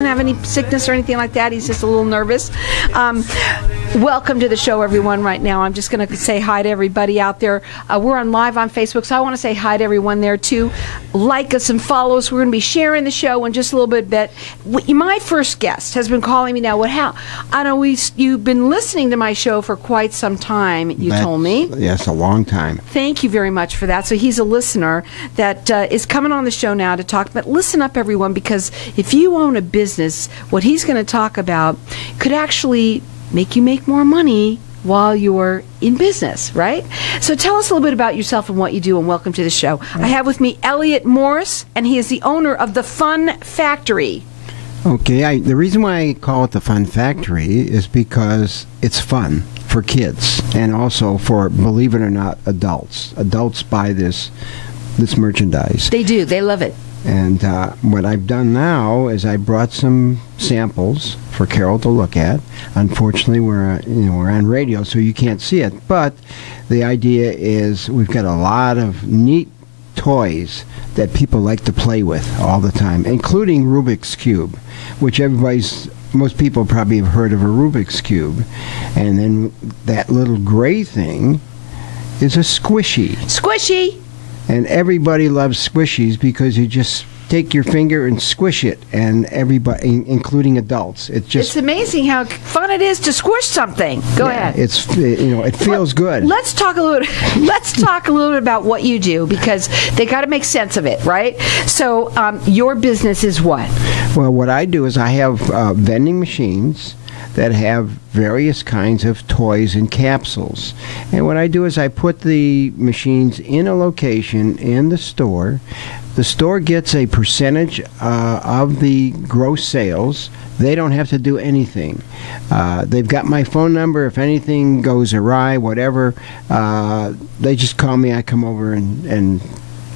Have any sickness or anything like that. He's just a little nervous. Welcome to the show, everyone. Right now, I'm just going to say hi to everybody out there. We're on live on Facebook, so I want to say hi to everyone there too. Like us and follow us. We're going to be sharing the show in just a little bit. My first guest has been calling me now. I know you've been listening to my show for quite some time. You told me. Yes, a long time. Thank you very much for that. So he's a listener that is coming on the show now to talk. But listen up, everyone, because if you own a business, what he's going to talk about could actually make you make more money while you're in business, right? So tell us a little bit about yourself and what you do, and welcome to the show. I have with me Elliot Morris, and he is the owner of the Fun Factory. Okay, the reason why I call it the Fun Factory is because it's fun for kids and also for, believe it or not, adults. Adults buy this merchandise. They do. They love it. And what I've done now is I brought some samples for Carol to look at. Unfortunately, we're on radio, so you can't see it. But the idea is we've got a lot of neat toys that people like to play with all the time, including Rubik's Cube, which most people probably have heard of a Rubik's Cube. And then that little gray thing is a squishy. Squishy! And everybody loves squishies because you just take your finger and squish it, and everybody, including adults, it's amazing how fun it is to squish something. Go ahead. It feels good. Let's talk a little bit about what you do, because they got to make sense of it, right? So your business is what? Well, what I do is I have vending machines that have various kinds of toys and capsules. And what I do is I put the machines in a location in the store. The store gets a percentage of the gross sales. They don't have to do anything. They've got my phone number. If anything goes awry, whatever, they just call me. I come over and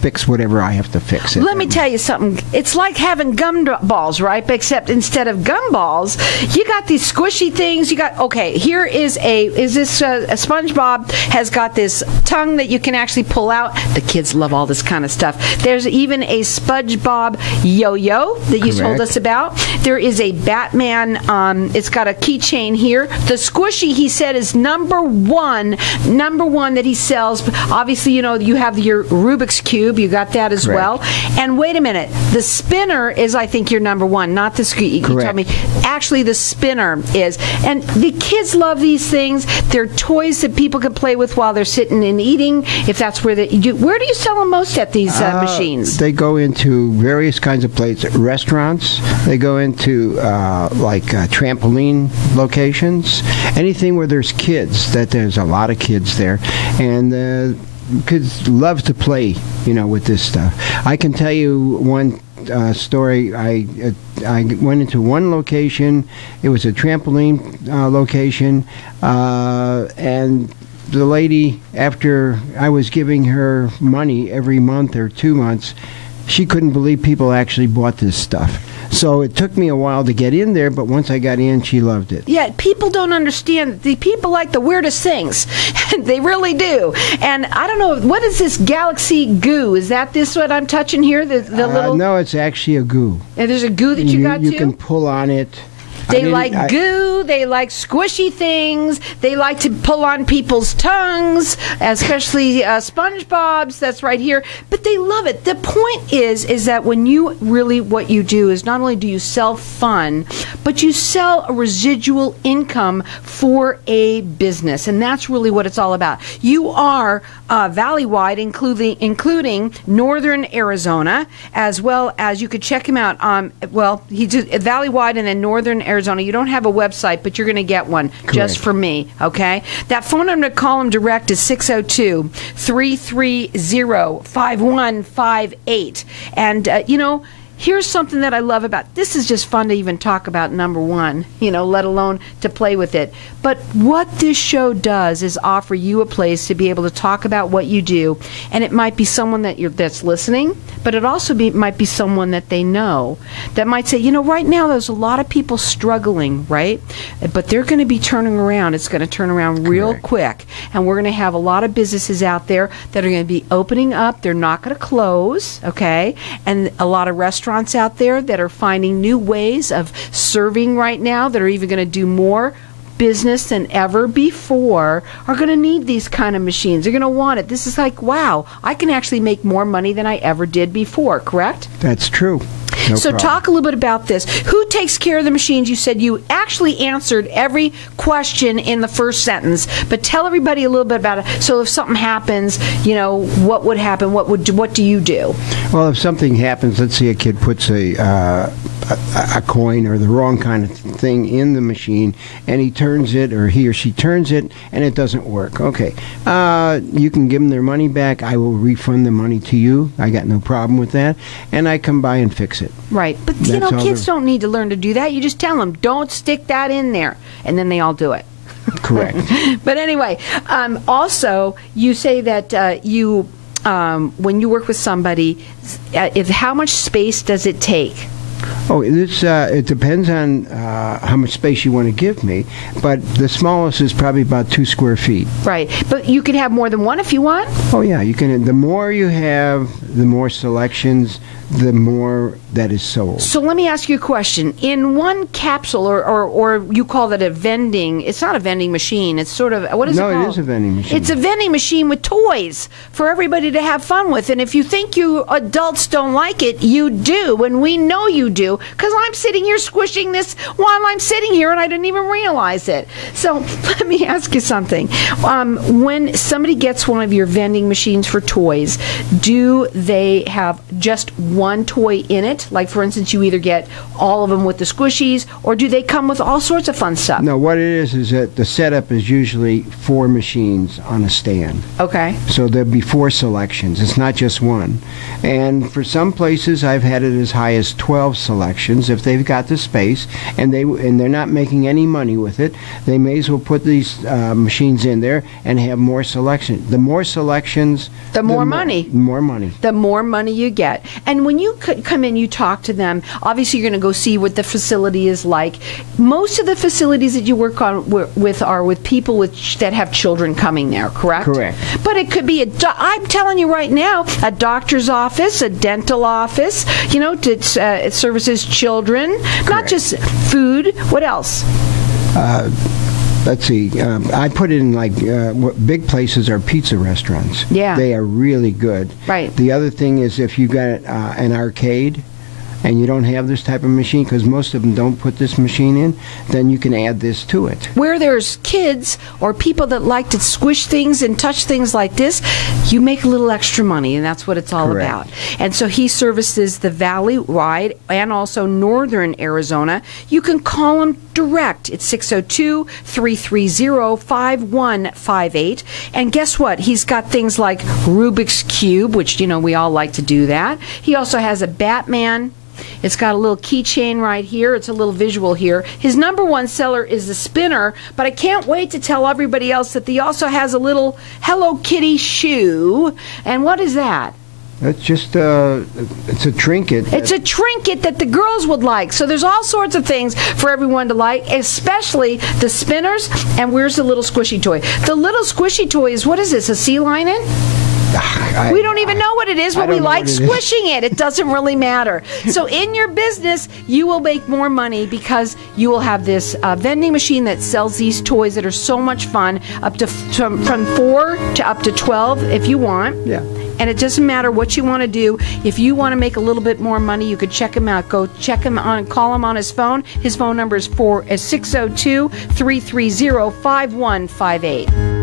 fix whatever I have to fix it. Let me tell you something. It's like having gumballs, right? Except instead of gumballs, you got these squishy things. You got, okay, here is a SpongeBob has got this tongue that you can actually pull out. The kids love all this kind of stuff. There's even a SpongeBob yo-yo that you told us about. There is a Batman, it's got a keychain here. The squishy, he said, is number one that he sells. Obviously, you have your Rubik's Cube. You got that as well. And wait a minute, the spinner is, I think, your number one, not the squeaky. You told me. Actually, the spinner is. And the kids love these things. They're toys that people can play with while they're sitting and eating, if that's where they do. Where do you sell them most at these machines? They go into various kinds of places. Restaurants. They go into trampoline locations. Anything where there's kids. There's a lot of kids there. And kids love to play, with this stuff. I can tell you one story. I went into one location. It was a trampoline location, and the lady, after I was giving her money every month or 2 months, she couldn't believe people actually bought this stuff. So it took me a while to get in there, but once I got in, she loved it. Yeah, people don't understand. The people like the weirdest things. They really do. And I don't know, what is this galaxy goo? Is that this what I'm touching here? The little... No, it's actually a goo. And there's a goo that you got too? You can pull on it. They like goo, they like squishy things, they like to pull on people's tongues, especially SpongeBob's, that's right here, but they love it. The point is that when what you do is not only do you sell fun, but you sell a residual income for a business, and that's really what it's all about. You are valley-wide, including northern Arizona, as well as you could check him out on, he did valley-wide and then northern Arizona. You don't have a website, but you're going to get one. Correct. Just for me, okay? That phone number to call him direct is 602-330-5158. And, here's something that I love about this. Is just fun to even talk about, number one, let alone to play with it. But what this show does is offer you a place to be able to talk about what you do. And it might be someone that's listening, but it also might be someone that they know that might say, right now there's a lot of people struggling, right? But they're going to be turning around. It's going to turn around real quick. And we're going to have a lot of businesses out there that are going to be opening up. They're not going to close, okay? And a lot of restaurants restaurants out there that are finding new ways of serving right now, that are even going to do more business than ever before, are going to need these kind of machines. They're going to want it. This is like, wow, I can actually make more money than I ever did before, correct? That's true. No so problem. talk a little bit about this. Who takes care of the machines? You said you actually answered every question in the first sentence, but tell everybody a little bit about it. So if something happens, you know, what would happen? What do you do? Well, if something happens, let's say a kid puts a coin or the wrong kind of thing in the machine, and he turns it, or he or she turns it, and it doesn't work. Okay, you can give them their money back. I will refund the money to you. I got no problem with that, and I come by and fix it. Right, but you know, kids don't need to learn to do that. You just tell them, don't stick that in there, and then they all do it. Correct. But anyway, also you say that you, when you work with somebody, how much space does it take? Oh, it depends on how much space you want to give me, but the smallest is probably about 2 square feet. Right, but you can have more than one if you want? Oh, yeah, you can. The more you have, the more selections, the more that is sold. So let me ask you a question. In one capsule, or you call that a vending, it's not a vending machine, it's sort of, what is it called? No, it is a vending machine. It's a vending machine with toys for everybody to have fun with, and if you think you adults don't like it, you do, and we know you do, because I'm sitting here squishing this while I'm sitting here, and I didn't even realize it. So let me ask you something. When somebody gets one of your vending machines for toys, do they have just one toy in it? Like, for instance, you either get all of them with the squishies, or do they come with all sorts of fun stuff? No, what it is that the setup is usually 4 machines on a stand. Okay. So there'll be 4 selections. It's not just one. And for some places, I've had it as high as 12 selections if they've got the space, and they're not making any money with it. They may as well put these machines in there and have more selection. The more selections, the more money. More money. The more money you get. And when you come in, you talk to them. Obviously, you're going to go see what the facility is like. Most of the facilities that you work on with are with people that have children coming there, correct? Correct. But it could be I'm telling you right now, a doctor's office, a dental office. You know, it services children, correct. Not just food. What else? Let's see. I put it in like big places are pizza restaurants. Yeah. They are really good. Right. The other thing is if you've got an arcade and you don't have this type of machine, because most of them don't put this machine in, then you can add this to it. Where there's kids or people that like to squish things and touch things like this, you make a little extra money, and that's what it's all correct. about. And so he services the Valley-wide and also northern Arizona. You can call him direct. It's 602-330-5158. And guess what? He's got things like Rubik's Cube, which, you know, we all like to do that. He also has a Batman. It's got a little keychain right here. It's a little visual here. His #1 seller is the spinner, but I can't wait to tell everybody else that he also has a little Hello Kitty shoe. And what is that? It's just it's a trinket. It's a trinket that the girls would like. So there's all sorts of things for everyone to like, especially the spinners. And where's the little squishy toy? The little squishy toy is, what is this, a sea lion? We don't even know what it is, but we like squishing it. It doesn't really matter. So in your business, you will make more money because you will have this vending machine that sells these toys that are so much fun, up to from 4 to up to 12 if you want. Yeah. And it doesn't matter what you want to do. If you want to make a little bit more money, you could check him out. Go check him on, call him on his phone. His phone number is 602-330-5158.